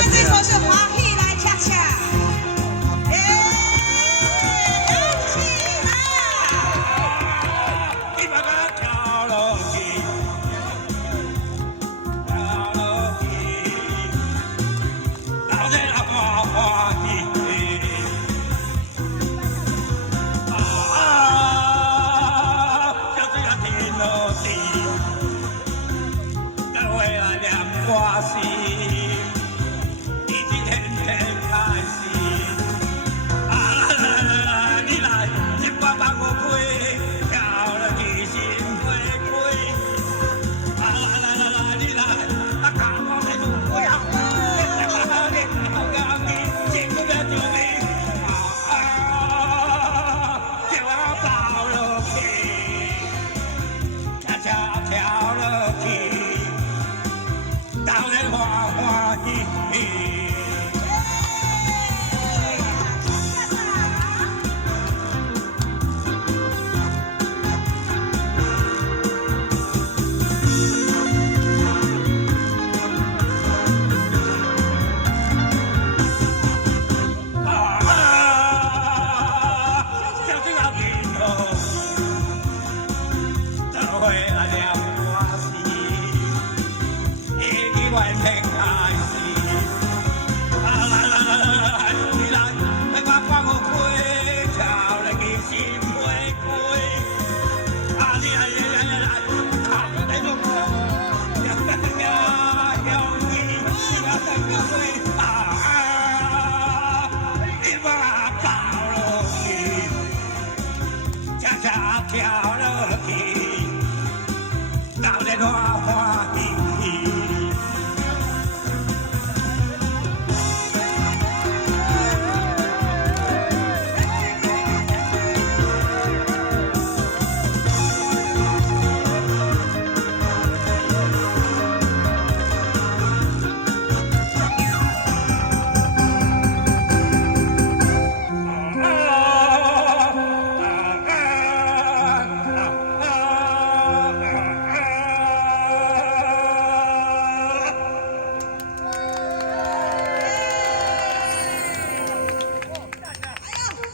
是说是欢喜来恰恰，耶，起来啊！你把它跳落去，跳落去，老人啊欢欢喜。小水啊天落地，各位啊念我心。跳落去，老人欢欢喜喜。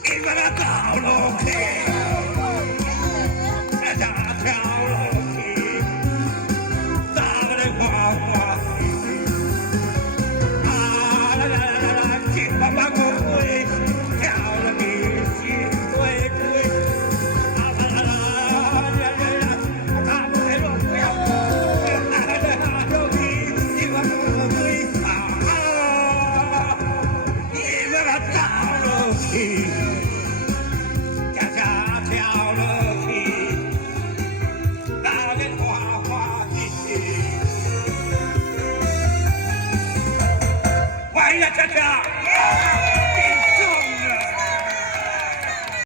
你把它跳落去，恰恰跳落去，大人欢欢喜喜。啦啦啦啦，金爸爸我会跳落去，心会会。啦啦啦啦啦，他不会落不要，啦啦啦落去，金爸爸我会你把它跳落去。cha cha.